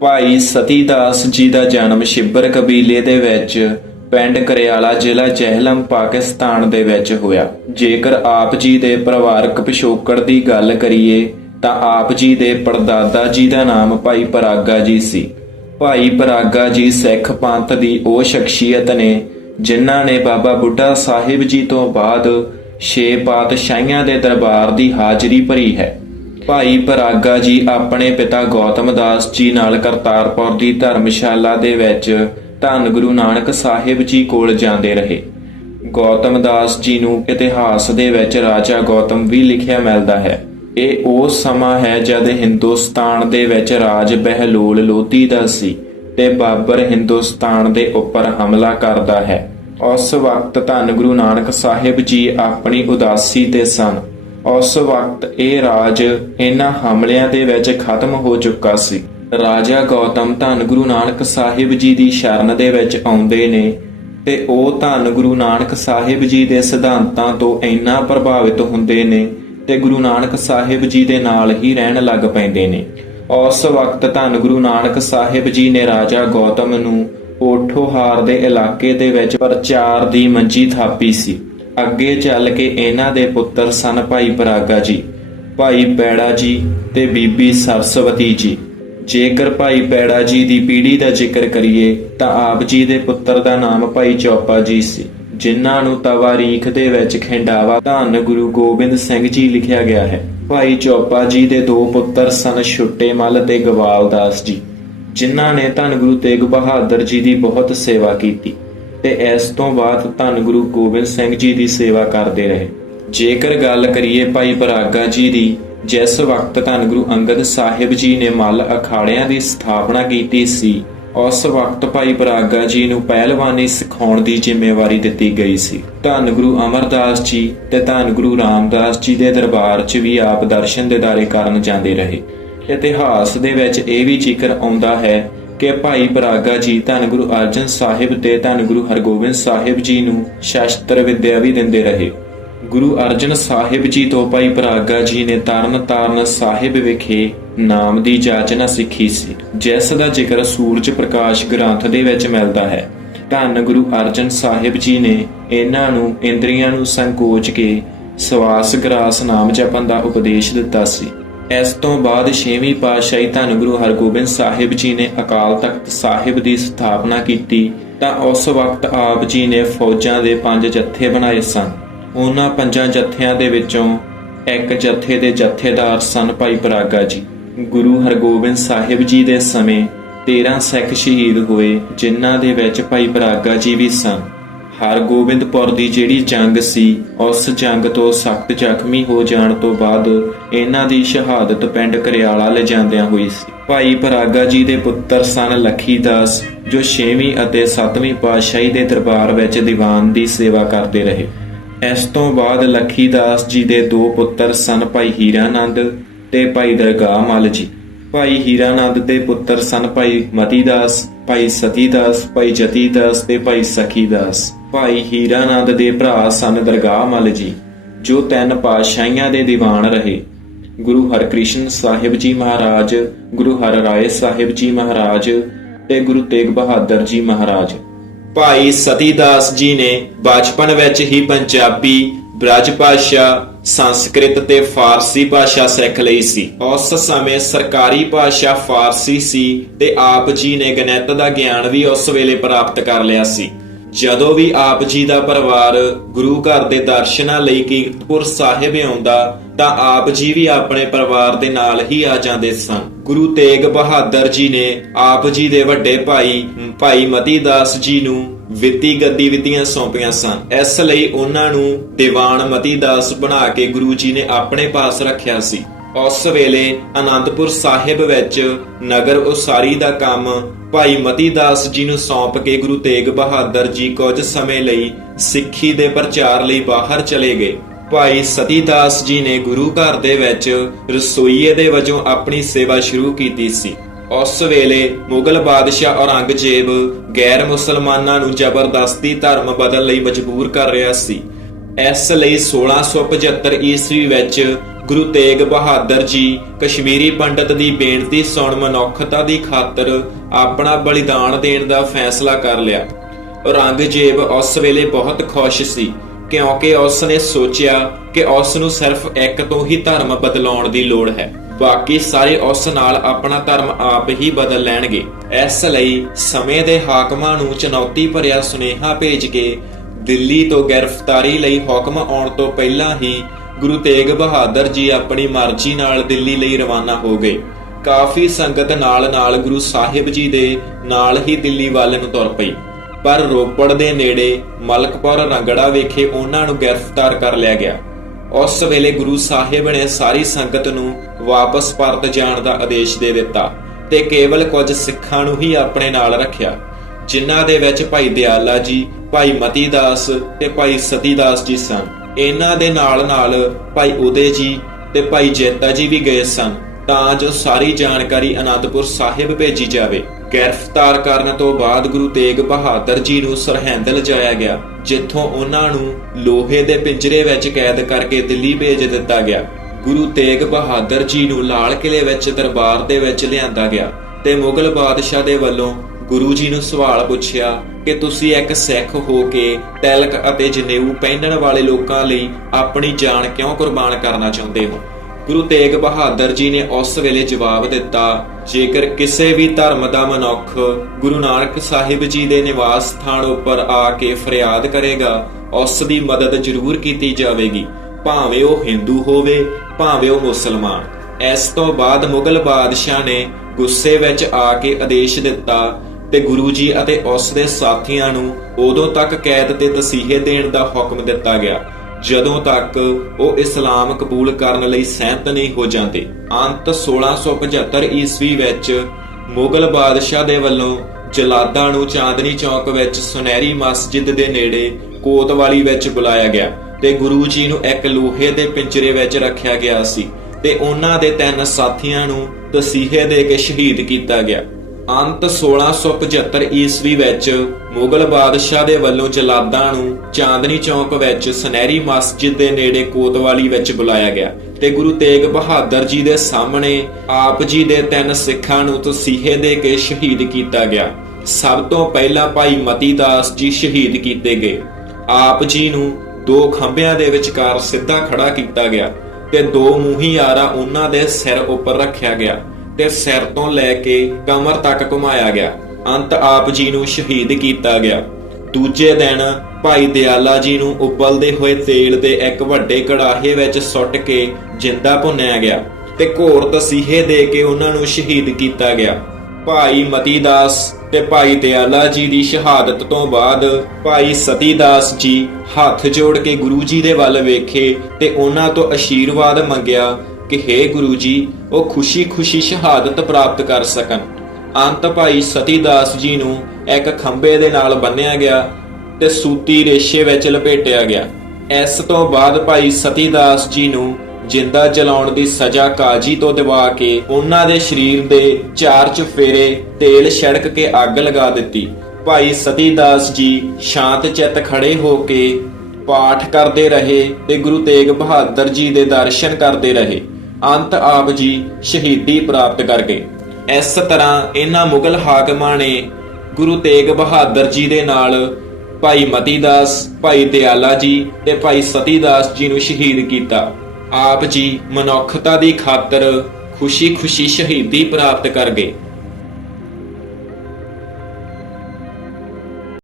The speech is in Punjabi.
ਭਾਈ ਸਤੀਦਾਸ ਜੀ ਦਾ ਜਨਮ ਸ਼ਿੱਬਰ ਕਬੀਲੇ ਦੇ ਵਿੱਚ, ਪਿੰਡ ਕਰਿਆਲਾ ਜ਼ਿਲ੍ਹਾ ਜਹਿਲਮ, ਪਾਕਿਸਤਾਨ ਦੇ ਵਿੱਚ ਹੋਇਆ। ਜੇਕਰ ਆਪ ਜੀ ਦੇ ਪਰਿਵਾਰਕ ਪਿਛੋਕੜ ਦੀ ਗੱਲ ਕਰੀਏ, ਤਾਂ ਆਪ ਜੀ ਦੇ ਪੜਦਾਦਾ ਜੀ ਦਾ ਨਾਮ ਭਾਈ ਪਰਾਗਾ ਜੀ ਸੀ। ਭਾਈ ਪਰਾਗਾ ਜੀ ਸਿੱਖ ਪੰਥ ਦੀ ਉਹ ਸ਼ਖਸੀਅਤ ਨੇ, ਜਿਨ੍ਹਾਂ ਨੇ ਬਾਬਾ ਬੁੱਢਾ ਸਾਹਿਬ ਜੀ ਤੋਂ ਬਾਅਦ ਛੇ ਪਾਤਸ਼ਾਹੀਆਂ ਦੇ ਦਰਬਾਰ ਦੀ ਹਾਜ਼ਰੀ ਭਰੀ ਹੈ। ਭਾਈ ਪਰਾਗਾ ਜੀ ਆਪਣੇ ਪਿਤਾ ਗੌਤਮ ਦਾਸ ਜੀ ਨਾਲ ਕਰਤਾਰਪੁਰ ਦੀ ਧਰਮਸ਼ਾਲਾ ਦੇ ਵਿੱਚ ਧੰਨ ਗੁਰੂ ਨਾਨਕ ਸਾਹਿਬ ਜੀ ਕੋਲ ਜਾਂਦੇ ਰਹੇ। ਗੌਤਮ ਦਾਸ ਜੀ ਨੂੰ ਇਤਿਹਾਸ ਦੇ ਵਿੱਚ ਰਾਜਾ ਗੌਤਮ ਵੀ ਲਿਖਿਆ ਮਿਲਦਾ ਹੈ। ਇਹ ਉਹ ਸਮਾਂ ਹੈ ਜਦ ਹਿੰਦੁਸਤਾਨ ਦੇ ਵਿੱਚ ਰਾਜ ਬਹਿਲੋਲ ਲੋਧੀ ਦਾ ਸੀ ਤੇ ਬਾਬਰ ਹਿੰਦੁਸਤਾਨ ਦੇ ਉੱਪਰ ਹਮਲਾ ਕਰਦਾ ਹੈ। ਉਸ ਵਕਤ ਧੰਨ ਗੁਰੂ ਨਾਨਕ ਸਾਹਿਬ ਜੀ ਆਪਣੀ ਉਦਾਸੀ ਤੇ ਸਨ। ਉਸ ਵਕਤ ਇਹ ਰਾਜ ਇਹਨਾਂ ਹਮਲਿਆਂ ਦੇ ਵਿੱਚ ਖਤਮ ਹੋ ਚੁੱਕਾ ਸੀ। ਰਾਜਾ ਗੌਤਮ ਧੰਨ ਗੁਰੂ ਨਾਨਕ ਸਾਹਿਬ ਜੀ ਦੀ ਸ਼ਰਨ ਦੇ ਵਿੱਚ ਆਉਂਦੇ ਨੇ ਤੇ ਉਹ ਧੰਨ ਗੁਰੂ ਨਾਨਕ ਸਾਹਿਬ ਜੀ ਦੇ ਸਿਧਾਂਤਾਂ ਤੋਂ ਇੰਨਾ ਪ੍ਰਭਾਵਿਤ ਹੁੰਦੇ ਨੇ ਤੇ ਗੁਰੂ ਨਾਨਕ ਸਾਹਿਬ ਜੀ ਦੇ ਨਾਲ ਹੀ ਰਹਿਣ ਲੱਗ ਪੈਂਦੇ ਨੇ। ਉਸ ਵਕਤ ਧੰਨ ਗੁਰੂ ਨਾਨਕ ਸਾਹਿਬ ਜੀ ਨੇ ਰਾਜਾ ਗੌਤਮ ਨੂੰ ਓਠੋਹਾਰ ਦੇ ਇਲਾਕੇ ਦੇ ਵਿੱਚ ਪ੍ਰਚਾਰ ਦੀ ਮੰਜੀ ਥਾਪੀ ਸੀ। ਅੱਗੇ ਚੱਲ ਕੇ ਇਹਨਾਂ ਦੇ ਪੁੱਤਰ ਸਨ ਭਾਈ ਪਰਾਗਾ ਜੀ, ਭਾਈ ਪੈੜਾ ਜੀ ਤੇ ਬੀਬੀ ਸਰਸਵਤੀ ਜੀ। ਜੇਕਰ ਭਾਈ ਪੈੜਾ ਜੀ ਦੀ ਪੀੜ੍ਹੀ ਦਾ ਜ਼ਿਕਰ ਕਰੀਏ, ਤਾਂ ਆਪ ਜੀ ਦੇ ਪੁੱਤਰ ਦਾ ਨਾਮ ਭਾਈ ਚੌਪਾ ਜੀ ਸੀ, ਜਿਨ੍ਹਾਂ ਨੂੰ ਤਵਾਰੀਖ ਦੇ ਵਿੱਚ ਖਿੰਡਾਵਾ ਧੰਨ ਗੁਰੂ ਗੋਬਿੰਦ ਸਿੰਘ ਜੀ ਲਿਖਿਆ ਗਿਆ ਹੈ। ਭਾਈ ਚੌਪਾ ਜੀ ਦੇ ਦੋ ਪੁੱਤਰ ਸਨ ਛੁੱਟੇ ਮੱਲ ਤੇ ਗਵਾਲ ਦਾਸ ਜੀ, ਜਿਨ੍ਹਾਂ ਨੇ ਧੰਨ ਗੁਰੂ ਤੇਗ ਬਹਾਦਰ ਜੀ ਦੀ ਬਹੁਤ ਸੇਵਾ ਕੀਤੀ। ਤੇ ਇਸ ਤੋਂ ਬਾਅਦ ਧੰਨ ਗੁਰੂ ਗੋਬਿੰਦ ਸਿੰਘ ਜੀ ਦੀ ਸੇਵਾ ਕਰਦੇ ਰਹੇ। ਜੇਕਰ ਗੱਲ ਕਰੀਏ ਭਾਈ ਪਰਾਗਾ ਜੀ ਦੀ, ਜਿਸ ਵਕਤ ਧੰਨ ਗੁਰੂ ਅੰਗਦ ਸਾਹਿਬ ਜੀ ਨੇ ਮੱਲ ਅਖਾੜਿਆਂ ਦੀ ਸਥਾਪਨਾ ਕੀਤੀ ਸੀ, ਉਸ ਵਕਤ ਭਾਈ ਪਰਾਗਾ ਜੀ ਨੂੰ ਪਹਿਲਵਾਨੀ ਸਿਖਾਉਣ ਦੀ ਜ਼ਿੰਮੇਵਾਰੀ ਦਿੱਤੀ ਗਈ ਸੀ। ਧੰਨ ਗੁਰੂ ਅਮਰਦਾਸ ਜੀ ਤੇ ਧੰਨ ਗੁਰੂ ਰਾਮਦਾਸ ਜੀ ਦੇ ਦਰਬਾਰ 'ਚ ਵੀ ਆਪ ਦਰਸ਼ਨ ਦਿਦਾਰੇ ਕਰਨ ਜਾਂਦੇ ਰਹੇ। ਇਤਿਹਾਸ ਦੇ ਵਿੱਚ ਇਹ ਵੀ ਜ਼ਿਕਰ ਆਉਂਦਾ ਹੈ ਕਿ ਭਾਈ ਪਰਾਗਾ ਜੀ ਧੰਨ ਗੁਰੂ ਅਰਜਨ ਸਾਹਿਬ ਤੇ ਧੰਨ ਗੁਰੂ ਹਰਗੋਬਿੰਦ ਸਾਹਿਬ ਜੀ ਨੂੰ ਸ਼ਾਸ਼ਤਰ ਵਿਦਿਆ ਵੀ ਦਿੰਦੇ ਰਹੇ। ਗੁਰੂ ਅਰਜਨ ਸਾਹਿਬ ਜੀ ਤੋਂ ਭਾਈ ਪਰਾਗਾ ਜੀ ਨੇ ਤਰਨ ਤਾਰਨ ਸਾਹਿਬ ਵਿਖੇ ਨਾਮ ਦੀ ਜਾਚਨਾ ਸਿੱਖੀ ਸੀ, ਜਿਸ ਦਾ ਜ਼ਿਕਰ ਸੂਰਜ ਪ੍ਰਕਾਸ਼ ਗ੍ਰੰਥ ਦੇ ਵਿੱਚ ਮਿਲਦਾ ਹੈ। ਧੰਨ ਗੁਰੂ ਅਰਜਨ ਸਾਹਿਬ ਜੀ ਨੇ ਇਹਨਾਂ ਨੂੰ ਇੰਦਰੀਆਂ ਨੂੰ ਸੰਕੋਚ ਕੇ ਸਵਾਸ ਗ੍ਰਾਸ ਨਾਮ ਜਪਣ ਦਾ ਉਪਦੇਸ਼ ਦਿੱਤਾ ਸੀ। ਇਸ ਤੋਂ ਬਾਅਦ ਛੇਵੀਂ ਪਾਤਸ਼ਾਹੀ ਧੰਨ ਗੁਰੂ ਹਰਗੋਬਿੰਦ ਸਾਹਿਬ ਜੀ ਨੇ ਅਕਾਲ ਤਖਤ ਸਾਹਿਬ ਦੀ ਸਥਾਪਨਾ ਕੀਤੀ, ਤਾਂ ਉਸ ਵਕਤ ਆਪ ਜੀ ਨੇ ਫੌਜਾਂ ਦੇ ਪੰਜ ਜੱਥੇ ਬਣਾਏ ਸਨ। ਉਹਨਾਂ ਪੰਜਾਂ ਜੱਥਿਆਂ ਦੇ ਵਿੱਚੋਂ ਇੱਕ ਜੱਥੇ ਦੇ ਜੱਥੇਦਾਰ ਸਨ ਭਾਈ ਪਰਾਗਾ ਜੀ। ਗੁਰੂ ਹਰਗੋਬਿੰਦ ਸਾਹਿਬ ਜੀ ਦੇ ਸਮੇਂ 13 ਸਿੱਖ ਸ਼ਹੀਦ ਹੋਏ, ਜਿਨ੍ਹਾਂ ਦੇ ਵਿੱਚ ਭਾਈ ਪਰਾਗਾ ਜੀ ਵੀ ਸਨ। ਹਰਗੋਬਿੰਦਪੁਰ ਦੀ ਜਿਹੜੀ ਜੰਗ ਸੀ, ਉਸ ਜੰਗ ਤੋਂ ਸਖਤ ਜ਼ਖਮੀ ਹੋ ਜਾਣ ਤੋਂ ਬਾਅਦ ਇਹਨਾਂ ਦੀ ਸ਼ਹਾਦਤ ਪਿੰਡ ਕਰਿਆਲਾ ਲਿਜਾਂਦਿਆਂ ਹੋਈ ਸੀ। ਭਾਈ ਪਰਾਗਾ ਜੀ ਦੇ ਪੁੱਤਰ ਸਨ ਲਖੀਦਾਸ ਜੋ 6ਵੀਂ ਅਤੇ 7ਵੀਂ ਪਾਤਸ਼ਾਹੀ ਦੇ ਦਰਬਾਰ ਵਿੱਚ ਦੀਵਾਨ ਦੀ ਸੇਵਾ ਕਰਦੇ ਰਹੇ। ਇਸ ਤੋਂ ਬਾਅਦ ਲਖੀਦਾਸ ਜੀ ਦੇ ਦੋ ਪੁੱਤਰ ਸਨ ਭਾਈ ਹੀਰਾਨੰਦ ਤੇ ਭਾਈ ਦਰਗਾਹ ਮੱਲ ਜੀ ਭਾਈ ਹੀਰਾਨੰਦ ਦੇ ਪੁੱਤਰ ਸਨ ਭਾਈ ਮਤੀਦਾਸ, ਭਾਈ ਸਤੀਦਾਸ, ਭਾਈ ਜਤੀਦਾਸ ਤੇ ਭਾਈ ਸਖੀਦਾਸ। ਭਾਈ ਹੀਰਾਨੰਦ ਦੇ ਭਰਾ ਸਨ ਦਰਗਾਹ ਮੱਲ ਜੀ, ਜੋ ਤਿੰਨ ਪਾਤਸ਼ਾਹੀਆਂ ਦੇ ਦੀਵਾਨ ਰਹੇ। ਗੁਰੂ ਹਰਕ੍ਰਿਸ਼ਨ ਸਾਹਿਬ ਜੀ ਮਹਾਰਾਜ, ਗੁਰੂ ਹਰ ਰਾਏ ਸਾਹਿਬ ਜੀ ਮਹਾਰਾਜ ਤੇ ਗੁਰੂ ਤੇਗ ਬਹਾਦਰ ਜੀ ਮਹਾਰਾਜ। ਭਾਈ ਸਤੀਦਾਸ ਜੀ ਨੇ ਬਚਪਨ ਵਿੱਚ ਹੀ ਪੰਜਾਬੀ ਬ੍ਰਜ ਭਾਸ਼ਾ ਸੰਸਕ੍ਰਿਤ ਤੇ ਫਾਰਸੀ ਭਾਸ਼ਾ ਸਿੱਖ ਲਈ ਸੀ। ਉਸ ਸਮੇਂ ਸਰਕਾਰੀ ਭਾਸ਼ਾ ਫਾਰਸੀ ਸੀ ਤੇ ਆਪ ਜੀ ਨੇ ਗਣਿਤ ਦਾ ਗਿਆਨ ਵੀ ਉਸ ਵੇਲੇ ਪ੍ਰਾਪਤ ਕਰ ਲਿਆ ਸੀ। ਜਦੋਂ ਵੀ ਆਪ ਜੀ ਦਾ ਪਰਿਵਾਰ ਗੁਰੂ ਘਰ ਦੇ ਦਰਸ਼ਨਾਂ ਲਈ ਕੀਰਤਪੁਰ ਸਾਹਿਬ ਆਉਂਦਾ, ਤਾਂ ਆਪ ਜੀ ਵੀ ਆਪਣੇ ਪਰਿਵਾਰ ਦੇ ਨਾਲ ਹੀ ਆ ਜਾਂਦੇ ਸਨ। ਗੁਰੂ ਤੇਗ ਬਹਾਦਰ ਜੀ ਨੇ ਆਪ ਜੀ ਦੇ ਵੱਡੇ ਭਾਈ ਭਾਈ ਮਤੀ ਦਾਸ ਜੀ ਨੂੰ ਵਿੱਤੀ ਗਤੀਵਿਧੀਆਂ ਸੌਂਪੀਆਂ ਸਨ। ਇਸ ਲਈ ਉਹਨਾਂ ਨੂੰ ਦੀਵਾਨ ਮਤੀ ਦਾਸ ਬਣਾ ਕੇ ਗੁਰੂ ਜੀ ਨੇ ਆਪਣੇ ਪਾਸ ਰੱਖਿਆ ਸੀ। ਉਸ ਵੇਲੇ ਆਨੰਦਪੁਰ ਸਾਹਿਬ ਵਿੱਚ ਨਗਰ ਉਸਾਰੀ ਦਾ ਕੰਮ ਭਾਈ ਮਤੀ ਦਾਸ ਜੀ ਨੂੰ ਸੌਂਪ ਕੇ ਗੁਰੂ ਤੇਗ ਬਹਾਦਰ ਜੀ ਕੁਝ ਸਮੇਂ ਲਈ ਸਿੱਖੀ ਦੇ ਪ੍ਰਚਾਰ ਲਈ ਬਾਹਰ ਚਲੇ ਗਏ। ਭਾਈ ਸਤੀਦਾਸ ਜੀ ਨੇ ਗੁਰੂ ਘਰ ਦੇ ਵਿੱਚ ਰਸੋਈਏ ਦੇ ਵਜੋਂ ਆਪਣੀ ਸੇਵਾ ਸ਼ੁਰੂ ਕੀਤੀ ਸੀ। ਉਸ ਵੇਲੇ ਮੁਗਲ ਬਾਦਸ਼ਾਹ ਔਰੰਗਜ਼ੇਬ ਗੈਰ ਮੁਸਲਮਾਨਾਂ ਨੂੰ ਜ਼ਬਰਦਸਤੀ ਧਰਮ ਬਦਲਣ ਲਈ ਮਜਬੂਰ ਕਰ ਰਿਹਾ ਸੀ। ਇਸ ਲਈ 1675 ਈਸਵੀ ਵਿੱਚ ਗੁਰੂ ਤੇਗ ਬਹਾਦਰ ਜੀ ਕਸ਼ਮੀਰੀ ਪੰਡਤ ਦੀ ਬੇਨਤੀ ਸੁਣ ਮਨੁੱਖਤਾ ਦੀ ਖਾਤਰ ਆਪਣਾ ਬਲੀਦਾਨ ਦੇਣ ਦਾ ਫੈਸਲਾ ਕਰ ਲਿਆ। ਔਰੰਗਜ਼ੇਬ ਉਸ ਵੇਲੇ ਬਹੁਤ ਖੁਸ਼ ਸੀ, ਕਿਉਂਕਿ ਉਸ ਨੇ ਸੋਚਿਆ ਕਿ ਉਸ ਨੂੰ ਸਿਰਫ ਇੱਕ ਤੋਂ ਹੀ ਧਰਮ ਬਦਲਾਉਣ ਦੀ ਲੋੜ ਹੈ। ਬਾਕੀ ਸਾਰੇ ਉਸ ਨਾਲ ਆਪਣਾ ਧਰਮ ਆਪ ਹੀ ਬਦਲ ਲੈਣਗੇ। ਇਸ ਲਈ ਸਮੇਂ ਦੇ ਹਾਕਮਾਂ ਨੂੰ ਚੁਣੌਤੀ ਭਰਿਆ ਸੁਨੇਹਾ ਭੇਜ ਕੇ ਦਿੱਲੀ ਤੋਂ ਗ੍ਰਿਫਤਾਰੀ ਲਈ ਹੁਕਮ ਆਉਣ ਤੋਂ ਪਹਿਲਾਂ ਹੀ ਗੁਰੂ ਤੇਗ ਬਹਾਦਰ ਜੀ ਆਪਣੀ ਮਰਜ਼ੀ ਨਾਲ ਦਿੱਲੀ ਲਈ ਰਵਾਨਾ ਹੋ ਗਏ। ਕਾਫੀ ਸੰਗਤ ਨਾਲ ਨਾਲ ਗੁਰੂ ਸਾਹਿਬ ਜੀ ਦੇ ਨਾਲ ਹੀ ਦਿੱਲੀ ਵੱਲ ਨੂੰ ਤੁਰ ਪਈ। ਪਰ ਰੋਪੜ ਦੇ ਨੇੜੇ ਮਲਕਪੁਰ ਰੰਗੜਾ ਵਿਖੇ ਉਹਨਾਂ ਨੂੰ ਗ੍ਰਿਫਤਾਰ ਕਰ ਲਿਆ ਗਿਆ। ਉਸ ਵੇਲੇ ਗੁਰੂ ਸਾਹਿਬ ਨੇ ਸਾਰੀ ਸੰਗਤ ਨੂੰ ਵਾਪਸ ਪਰਤ ਜਾਣ ਦਾ ਆਦੇਸ਼ ਦੇ ਦਿੱਤਾ ਤੇ ਕੇਵਲ ਕੁਝ ਸਿੱਖਾਂ ਨੂੰ ਹੀ ਆਪਣੇ ਨਾਲ ਰੱਖਿਆ, ਜਿਨ੍ਹਾਂ ਦੇ ਵਿੱਚ ਭਾਈ ਦਿਆਲਾ ਜੀ, ਭਾਈ ਮਤੀ ਦਾਸ ਤੇ ਭਾਈ ਸਤੀ ਦਾਸ ਜੀ ਸਨ। ਇਹਨਾਂ ਦੇ ਨਾਲ ਨਾਲ ਭਾਈ ਉਦੇ ਜੀ ਤੇ ਭਾਈ ਜੈਤਾ ਜੀ ਵੀ ਗਏ ਸਨ, ਤਾਂ ਜੋ ਸਾਰੀ ਜਾਣਕਾਰੀ ਅਨੰਦਪੁਰ ਸਾਹਿਬ ਭੇਜੀ ਜਾਵੇ। ਗ੍ਰਿਫਤਾਰ ਕਰਨ ਤੋਂ ਬਾਅਦ ਗੁਰੂ ਤੇਗ ਬਹਾਦਰ ਜੀ ਨੂੰ ਸਰਹਿੰਦ ਲਿਜਾਇਆ ਗਿਆ। ਜਿੱਥੋਂ ਉਹਨਾਂ ਨੂੰ ਲੋਹੇ ਦੇ ਪਿੰਜਰੇ ਵਿੱਚ ਕੈਦ ਕਰਕੇ ਦਿੱਲੀ ਭੇਜ ਦਿੱਤਾ ਗਿਆ। ਗੁਰੂ ਤੇਗ ਬਹਾਦਰ ਜੀ ਨੂੰ ਲਾਲ ਕਿਲੇ ਵਿੱਚ ਦਰਬਾਰ ਦੇ ਵਿੱਚ ਲਿਆਂਦਾ ਗਿਆ ਤੇ ਮੁਗਲ ਬਾਦਸ਼ਾਹ ਦੇ ਵੱਲੋਂ ਗੁਰੂ ਜੀ ਨੂੰ ਸਵਾਲ ਪੁੱਛਿਆ ਕਿ ਤੁਸੀਂ ਇੱਕ ਸਿੱਖ ਹੋ ਕੇ ਤਿਲਕ ਅਤੇ ਜਨੇਊ ਪਹਿਨਣ ਵਾਲੇ ਲੋਕਾਂ ਲਈ ਆਪਣੀ ਜਾਨ ਕਿਉਂ ਕੁਰਬਾਨ ਕਰਨਾ ਚਾਹੁੰਦੇ ਹੋ? ਗੁਰੂ ਤੇਗ ਬਹਾਦਰ ਜੀ ਨੇ ਉਸ ਵੇਲੇ ਜਵਾਬ ਦਿੱਤਾ, ਜੇਕਰ ਕਿਸੇ ਵੀ ਧਰਮ ਦਾ ਮਨੁੱਖ ਗੁਰੂ ਨਾਨਕ ਸਾਹਿਬ ਜੀ ਦੇ ਨਿਵਾਸ ਸਥਾਨ ਉੱਪਰ ਆ ਕੇ ਫਰਿਆਦ ਕਰੇਗਾ, ਉਸ ਦੀ ਮਦਦ ਜ਼ਰੂਰ ਕੀਤੀ ਜਾਵੇਗੀ, ਭਾਵੇਂ ਉਹ ਹਿੰਦੂ ਹੋਵੇ, ਭਾਵੇਂ ਉਹ ਮੁਸਲਮਾਨ। ਇਸ ਤੋਂ ਬਾਅਦ ਮੁਗਲ ਬਾਦਸ਼ਾਹ ਨੇ ਗੁੱਸੇ ਵਿੱਚ ਆ ਕੇ ਆਦੇਸ਼ ਦਿੱਤਾ ਤੇ ਗੁਰੂ ਜੀ ਅਤੇ ਉਸ ਦੇ ਸਾਥੀਆਂ ਨੂੰ ਉਦੋਂ ਤੱਕ ਕੈਦ ਤੇ ਤਸੀਹੇ ਦੇਣ ਦਾ ਹੁਕਮ ਦਿੱਤਾ ਗਿਆ। ਜਦੋਂ ਤੱਕ ਉਹ ਇਸਲਾਮ ਕਬੂਲ ਕਰਨ ਲਈ ਸਹਿਮਤ ਨਹੀਂ ਹੋ ਜਾਂਦੇ। ਅੰਤ 1675 ਈਸਵੀ ਵਿੱਚ ਮੁਗਲ ਬਾਦਸ਼ਾਹ ਦੇ ਵੱਲੋਂ ਜਲਾਦਾਂ ਨੂੰ ਚਾਂਦਨੀ ਚੌਕ ਵਿੱਚ ਸੁਨਹਿਰੀ ਮਸਜਿਦ ਦੇ ਨੇੜੇ ਕੋਤਵਾਲੀ ਵਿੱਚ ਬੁਲਾਇਆ ਗਿਆ ਤੇ ਗੁਰੂ ਜੀ ਨੂੰ ਇੱਕ ਲੋਹੇ ਦੇ ਪਿੰਜਰੇ ਵਿੱਚ ਰੱਖਿਆ ਗਿਆ ਸੀ ਤੇ ਉਹਨਾਂ ਦੇ ਤਿੰਨ ਸਾਥੀਆਂ ਨੂੰ ਤਸੀਹੇ ਦੇ ਕੇ ਸ਼ਹੀਦ ਕੀਤਾ ਗਿਆ। ਅੰਤ 1675 ਈਸਵੀ ਵਿੱਚ ਮੁਗਲ ਬਾਦਸ਼ਾਹ ਦੇ ਵੱਲੋਂ ਜਲਾਦਾਂ ਨੂੰ ਚਾਂਦਨੀ ਚੌਕ ਵਿੱਚ ਸੁਨਹਿਰੀ ਮਸਜਿਦ ਦੇ ਨੇੜੇ ਕੋਤਵਾਲੀ ਵਿੱਚ ਬੁਲਾਇਆ ਗਿਆ ਤੇ ਗੁਰੂ ਤੇਗ ਬਹਾਦਰ ਜੀ ਦੇ ਸਾਹਮਣੇ ਆਪ ਜੀ ਦੇ ਤਿੰਨ ਸਿੱਖਾਂ ਨੂੰ ਤਸੀਹੇ ਦੇ ਕੇ ਸ਼ਹੀਦ ਕੀਤਾ ਗਿਆ। ਸਭ ਤੋਂ ਪਹਿਲਾਂ ਭਾਈ ਮਤੀ ਦਾਸ ਜੀ ਸ਼ਹੀਦ ਕੀਤੇ ਗਏ। ਆਪ ਜੀ ਨੂੰ ਦੋ ਖੰਭਿਆਂ ਦੇ ਵਿਚਕਾਰ ਸਿੱਧਾ ਖੜਾ ਕੀਤਾ ਗਿਆ ਤੇ ਦੋ ਮੂੰਹੀ ਆਰਾ ਉਹਨਾਂ ਦੇ ਸਿਰ ਉੱਪਰ ਰੱਖਿਆ ਗਿਆ। ਤੇ ਸਿਰ ਤੋਂ ਲੈ ਕੇ ਕਮਰ ਤੱਕ ਘੁਮਾਇਆ ਗਿਆ। ਅੰਤ ਆਪ ਜੀ ਨੂੰ ਸ਼ਹੀਦ ਕੀਤਾ ਗਿਆ। ਦੂਜੇ ਦਿਨ ਭਾਈ ਦਿਆਲਾ ਜੀ ਨੂੰ ਉਬਲਦੇ ਹੋਏ ਤੇਲ ਦੇ ਇੱਕ ਵੱਡੇ ਕੜਾਹੇ ਵਿੱਚ ਸੁੱਟ ਕੇ ਜਿੰਦਾ ਭੁੰਨਿਆ ਗਿਆ ਤੇ ਘੋਰ ਤਸੀਹੇ ਦੇ ਕੇ ਉਹਨਾਂ ਨੂੰ ਸ਼ਹੀਦ ਕੀਤਾ ਗਿਆ। ਭਾਈ ਮਤੀ ਦਾਸ ਤੇ ਭਾਈ ਦਿਆਲਾ ਜੀ ਦੀ ਸ਼ਹਾਦਤ ਤੋਂ ਬਾਅਦ ਭਾਈ ਸਤੀ ਦਾਸ ਜੀ ਹੱਥ ਜੋੜ ਕੇ ਗੁਰੂ ਜੀ ਦੇ ਵੱਲ ਵੇਖੇ ਤੇ ਉਹਨਾਂ ਤੋਂ ਆਸ਼ੀਰਵਾਦ ਮੰਗਿਆ ਕਿ हे ਗੁਰੂ ਜੀ, ਉਹ ਖੁਸ਼ੀ-ਖੁਸ਼ੀ ਸ਼ਹਾਦਤ ਪ੍ਰਾਪਤ ਕਰ ਸਕਣ। ਅੰਤ ਭਾਈ ਸਤੀਦਾਸ ਜੀ ਨੂੰ ਇੱਕ ਖੰਬੇ ਦੇ ਨਾਲ ਬੰਨਿਆ ਗਿਆ ਤੇ ਸੂਤੀ ਰੇਸ਼ੇ ਵਿੱਚ ਲਪੇਟਿਆ ਗਿਆ। ਇਸ ਤੋਂ ਬਾਅਦ ਭਾਈ ਸਤੀ ਜੀ ਨੂੰ ਜਿੰਦਾ ਜਲਾਉਣ ਦੀ ਸਜ਼ਾ ਕਾਜੀ ਤੋਂ ਦਿਵਾ ਕੇ ਉਹਨਾਂ ਦੇ ਸਰੀਰ ਦੇ ਚਾਰ ਚਫੇਰੇ ਤੇਲ ਛਿੜਕ ਕੇ ਅੱਗ ਲਗਾ ਦਿੱਤੀ। ਭਾਈ ਸਤੀ ਦਾਸ ਜੀ ਸ਼ਾਂਤ ਚਿੱਤ ਖੜੇ ਹੋ ਕੇ ਪਾਠ ਕਰਦੇ ਰਹੇ ਤੇ ਗੁਰੂ ਤੇਗ ਬਹਾਦਰ ਜੀ ਦੇ ਦਰਸ਼ਨ ਕਰਦੇ ਰਹੇ। ਅੰਤ ਆਪ ਜੀ ਸ਼ਹੀਦੀ ਪ੍ਰਾਪਤ ਕਰ ਗਏ ਇਸ ਤਰ੍ਹਾਂ ਇਹਨਾਂ ਮੁਗਲ ਹਾਕਮਾਂ ਨੇ ਗੁਰੂ ਤੇਗ ਬਹਾਦਰ ਜੀ ਦੇ ਨਾਲ ਭਾਈ ਮਤੀ ਦਾਸ ਭਾਈ ਦਿਆਲਾ ਜੀ ਤੇ ਭਾਈ ਸਤੀ ਦਾਸ ਜੀ ਨੂੰ ਸ਼ਹੀਦ ਕੀਤਾ। ਆਪ ਜੀ ਮਨੁੱਖਤਾ ਦੀ ਖਾਤਰ ਖੁਸ਼ੀ-ਖੁਸ਼ੀ ਸ਼ਹੀਦੀ ਪ੍ਰਾਪਤ ਕਰ ਗਏ।